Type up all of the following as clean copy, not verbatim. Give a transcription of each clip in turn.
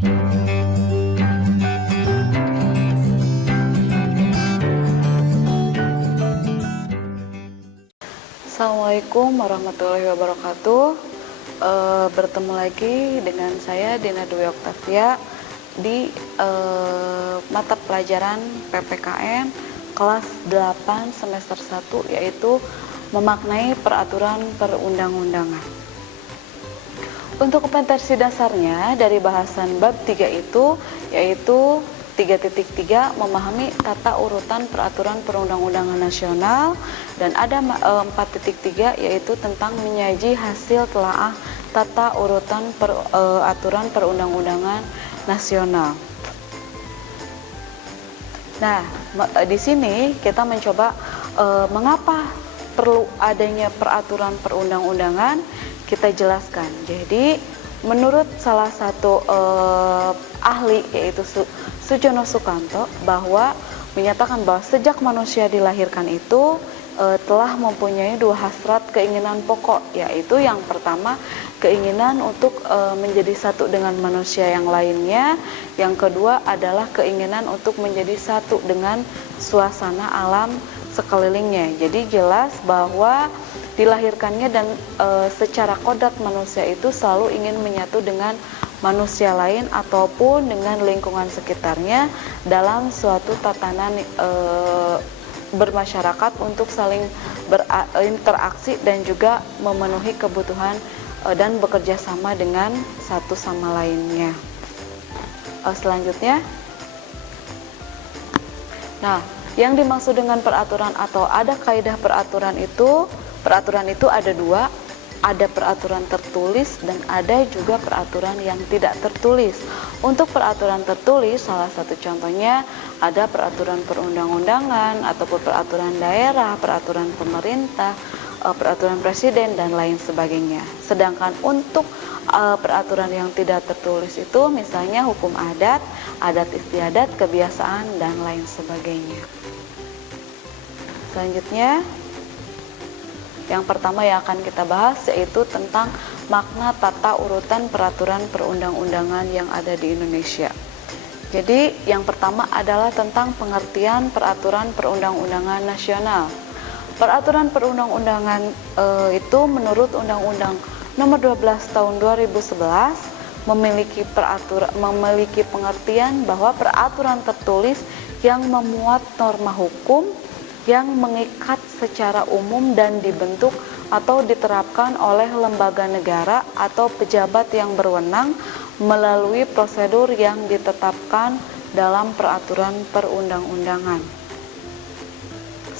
Assalamualaikum warahmatullahi wabarakatuh. Bertemu lagi dengan saya Dina Dwi Oktavia di mata pelajaran PPKN kelas 8 semester 1, yaitu memaknai peraturan perundang-undangan. Untuk kompetensi dasarnya dari bahasan bab 3 itu yaitu 3.3 memahami tata urutan peraturan perundang-undangan nasional, dan ada 4.3 yaitu tentang menyaji hasil telaah tata urutan peraturan perundang-undangan nasional. Nah, di sini kita mencoba mengapa perlu adanya peraturan perundang-undangan, kita jelaskan. Jadi, menurut salah satu ahli yaitu Sujono Sukanto, bahwa menyatakan bahwa sejak manusia dilahirkan itu telah mempunyai dua hasrat keinginan pokok, yaitu yang pertama keinginan untuk menjadi satu dengan manusia yang lainnya, yang kedua adalah keinginan untuk menjadi satu dengan suasana alam sekelilingnya. Jadi jelas bahwa dilahirkannya dan secara kodrat manusia itu selalu ingin menyatu dengan manusia lain ataupun dengan lingkungan sekitarnya dalam suatu tatanan bermasyarakat untuk saling berinteraksi dan juga memenuhi kebutuhan dan bekerja sama dengan satu sama lainnya. Selanjutnya, nah, yang dimaksud dengan peraturan atau ada kaidah peraturan itu ada dua. Ada peraturan tertulis dan ada juga peraturan yang tidak tertulis. Untuk peraturan tertulis, salah satu contohnya ada peraturan perundang-undangan ataupun peraturan daerah, peraturan pemerintah, peraturan presiden, dan lain sebagainya. Sedangkan untuk peraturan yang tidak tertulis itu misalnya hukum adat, adat istiadat, kebiasaan, dan lain sebagainya. Selanjutnya, yang pertama yang akan kita bahas yaitu tentang makna tata urutan peraturan perundang-undangan yang ada di Indonesia. Jadi yang pertama adalah tentang pengertian peraturan perundang-undangan nasional. Peraturan perundang-undangan itu menurut Undang-Undang Nomor 12 Tahun 2011 memiliki pengertian bahwa peraturan tertulis yang memuat norma hukum yang mengikat secara umum dan dibentuk atau diterapkan oleh lembaga negara atau pejabat yang berwenang melalui prosedur yang ditetapkan dalam peraturan perundang-undangan.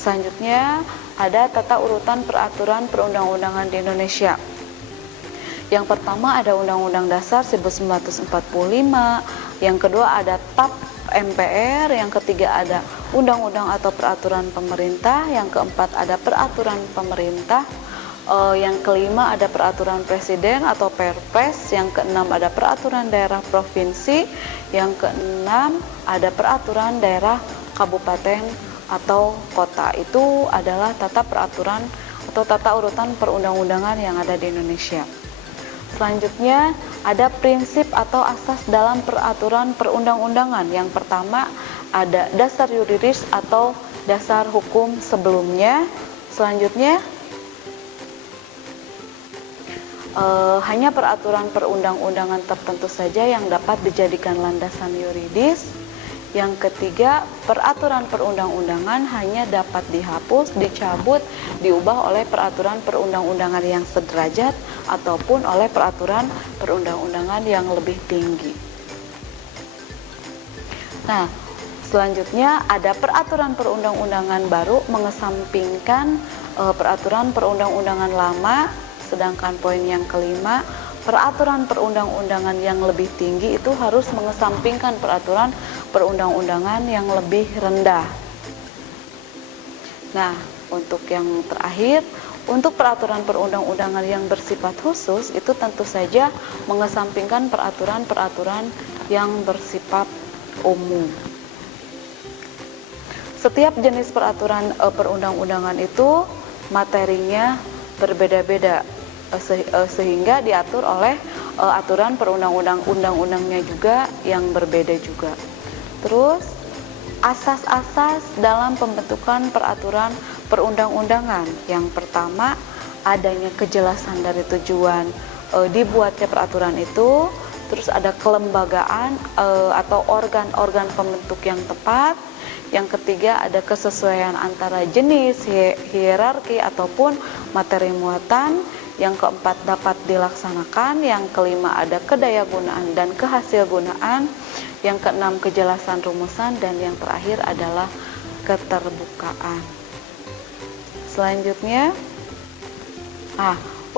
Selanjutnya, ada tata urutan peraturan perundang-undangan di Indonesia. Yang pertama ada Undang-Undang Dasar 1945, yang kedua ada TAP MPR, yang ketiga ada undang-undang atau peraturan pemerintah, yang keempat ada peraturan pemerintah, yang kelima ada peraturan presiden atau Perpres, yang keenam ada peraturan daerah provinsi, yang keenam ada peraturan daerah kabupaten atau kota. Itu adalah tata peraturan atau tata urutan perundang-undangan yang ada di Indonesia. Selanjutnya ada prinsip atau asas dalam peraturan perundang-undangan. Yang pertama ada dasar yuridis atau dasar hukum sebelumnya. Selanjutnya hanya peraturan perundang-undangan tertentu saja yang dapat dijadikan landasan yuridis. Yang ketiga, peraturan perundang-undangan hanya dapat dihapus, dicabut, diubah oleh peraturan perundang-undangan yang sederajat ataupun oleh peraturan perundang-undangan yang lebih tinggi. Nah, selanjutnya ada peraturan perundang-undangan baru mengesampingkan peraturan perundang-undangan lama. Sedangkan poin yang kelima, peraturan perundang-undangan yang lebih tinggi itu harus mengesampingkan peraturan perundang-undangan yang lebih rendah. Nah, untuk yang terakhir, untuk peraturan perundang-undangan yang bersifat khusus itu tentu saja mengesampingkan peraturan-peraturan yang bersifat umum. Setiap jenis peraturan perundang-undangan itu materinya berbeda-beda, sehingga diatur oleh aturan undang-undangnya juga yang berbeda juga. Terus asas-asas dalam pembentukan peraturan perundang-undangan. Yang pertama, adanya kejelasan dari tujuan dibuatnya peraturan itu. Terus ada kelembagaan atau organ-organ pembentuk yang tepat. Yang ketiga, ada kesesuaian antara jenis, hierarki ataupun materi muatan. Yang keempat, dapat dilaksanakan. Yang kelima, ada kedayagunaan dan kehasilgunaan. Yang keenam, kejelasan rumusan. Dan yang terakhir adalah keterbukaan. Selanjutnya,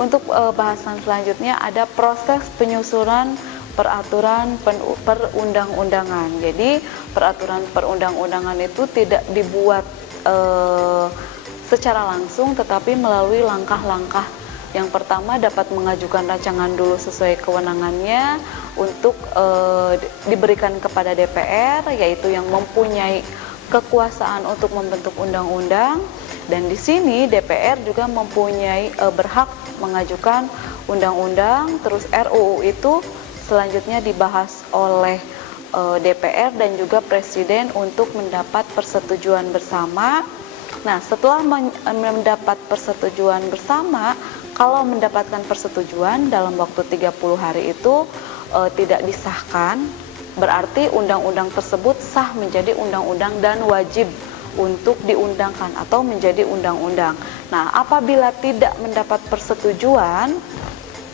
untuk bahasan selanjutnya ada proses penyusunan peraturan perundang-undangan. Jadi peraturan perundang-undangan itu tidak dibuat secara langsung, tetapi melalui langkah-langkah. Yang pertama, dapat mengajukan rancangan dulu sesuai kewenangannya untuk diberikan kepada DPR, yaitu yang mempunyai kekuasaan untuk membentuk undang-undang. Dan di sini DPR juga mempunyai berhak mengajukan undang-undang. Terus RUU itu selanjutnya dibahas oleh DPR dan juga Presiden untuk mendapat persetujuan bersama. Nah, setelah mendapat persetujuan bersama, kalau mendapatkan persetujuan dalam waktu 30 hari itu tidak disahkan, berarti undang-undang tersebut sah menjadi undang-undang dan wajib untuk diundangkan atau menjadi undang-undang. Nah, apabila tidak mendapat persetujuan,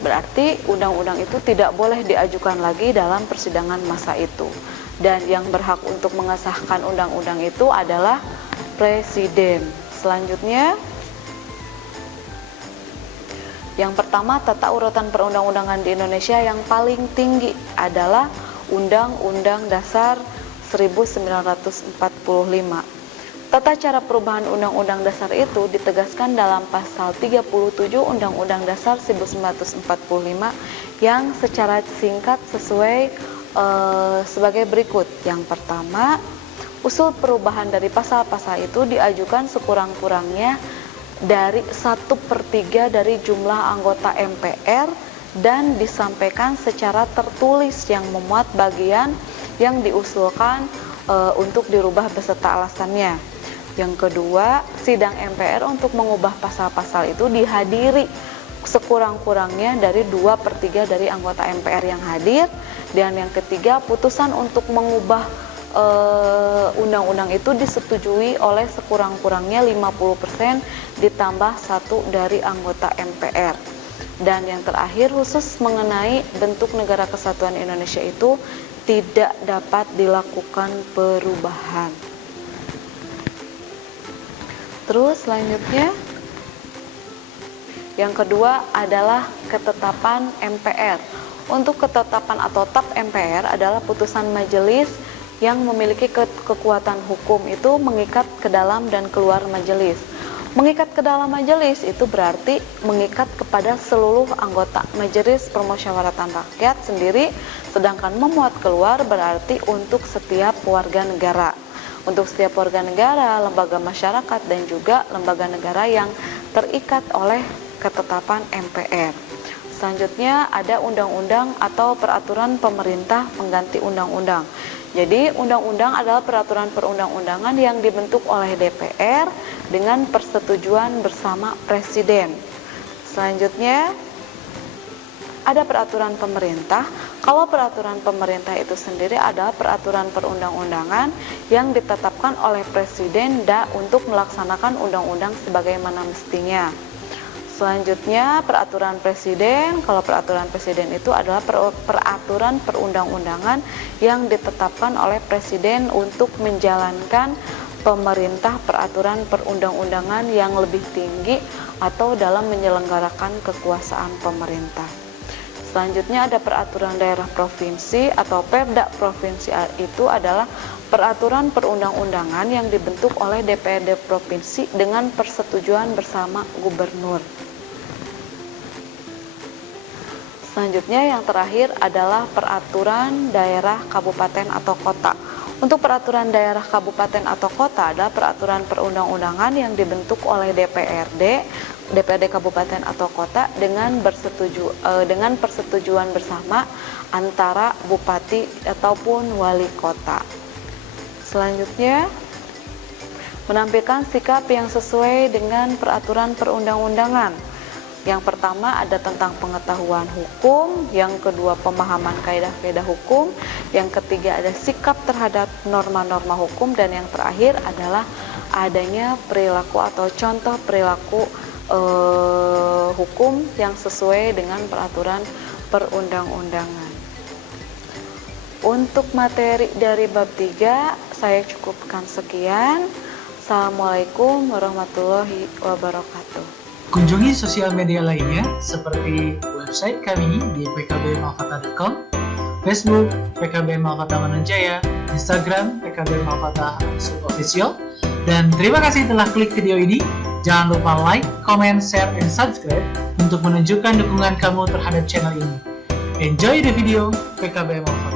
berarti undang-undang itu tidak boleh diajukan lagi dalam persidangan masa itu. Dan yang berhak untuk mengesahkan undang-undang itu adalah Presiden. Selanjutnya, yang pertama, tata urutan perundang-undangan di Indonesia yang paling tinggi adalah Undang-Undang Dasar 1945. Tata cara perubahan Undang-Undang Dasar itu ditegaskan dalam pasal 37 Undang-Undang Dasar 1945 yang secara singkat sebagai berikut. Yang pertama, usul perubahan dari pasal-pasal itu diajukan sekurang-kurangnya dari 1/3 dari jumlah anggota MPR dan disampaikan secara tertulis yang memuat bagian yang diusulkan untuk dirubah beserta alasannya. Yang kedua, sidang MPR untuk mengubah pasal-pasal itu dihadiri sekurang-kurangnya dari 2/3 dari anggota MPR yang hadir. Dan yang ketiga, putusan untuk mengubah undang-undang itu disetujui oleh sekurang-kurangnya 50% ditambah 1 dari anggota MPR. Dan yang terakhir, khusus mengenai bentuk negara kesatuan Indonesia itu tidak dapat dilakukan perubahan. Terus selanjutnya, yang kedua adalah ketetapan MPR. Untuk ketetapan atau TAP MPR adalah putusan majelis yang memiliki kekuatan hukum, itu mengikat ke dalam dan keluar majelis. Mengikat ke dalam majelis itu berarti mengikat kepada seluruh anggota majelis permusyawaratan rakyat sendiri, sedangkan memuat keluar berarti untuk setiap warga negara. Untuk setiap warga negara, lembaga masyarakat, dan juga lembaga negara yang terikat oleh ketetapan MPR. Selanjutnya ada undang-undang atau peraturan pemerintah pengganti undang-undang. Jadi undang-undang adalah peraturan perundang-undangan yang dibentuk oleh DPR dengan persetujuan bersama Presiden. Selanjutnya ada peraturan pemerintah. Kalau peraturan pemerintah itu sendiri adalah peraturan perundang-undangan yang ditetapkan oleh Presiden untuk melaksanakan undang-undang sebagaimana mestinya. Selanjutnya peraturan Presiden. Kalau peraturan Presiden itu adalah peraturan perundang-undangan yang ditetapkan oleh Presiden untuk menjalankan pemerintah peraturan perundang-undangan yang lebih tinggi atau dalam menyelenggarakan kekuasaan pemerintah. Selanjutnya ada peraturan daerah provinsi atau Perda provinsi, itu adalah peraturan perundang-undangan yang dibentuk oleh DPRD provinsi dengan persetujuan bersama gubernur. Selanjutnya yang terakhir adalah peraturan daerah kabupaten atau kota. Untuk peraturan daerah kabupaten atau kota adalah peraturan perundang-undangan yang dibentuk oleh DPRD DPRD kabupaten atau kota dengan persetujuan bersama antara bupati ataupun wali kota. Selanjutnya, menampilkan sikap yang sesuai dengan peraturan perundang-undangan. Yang pertama ada tentang pengetahuan hukum, yang kedua pemahaman kaidah-kaidah hukum, yang ketiga ada sikap terhadap norma-norma hukum, dan yang terakhir adalah adanya perilaku atau contoh perilaku hukum yang sesuai dengan peraturan perundang-undangan. Untuk materi dari bab 3 saya cukupkan sekian. Assalamualaikum warahmatullahi wabarakatuh. Kunjungi sosial media lainnya seperti website kami di pkbmalfata.com, Facebook PKB Malfata Manunjaya, Instagram PKB Malfata Official, dan terima kasih telah klik video ini. Jangan lupa like, comment, share, dan subscribe untuk menunjukkan dukungan kamu terhadap channel ini. Enjoy the video PKB Malfata.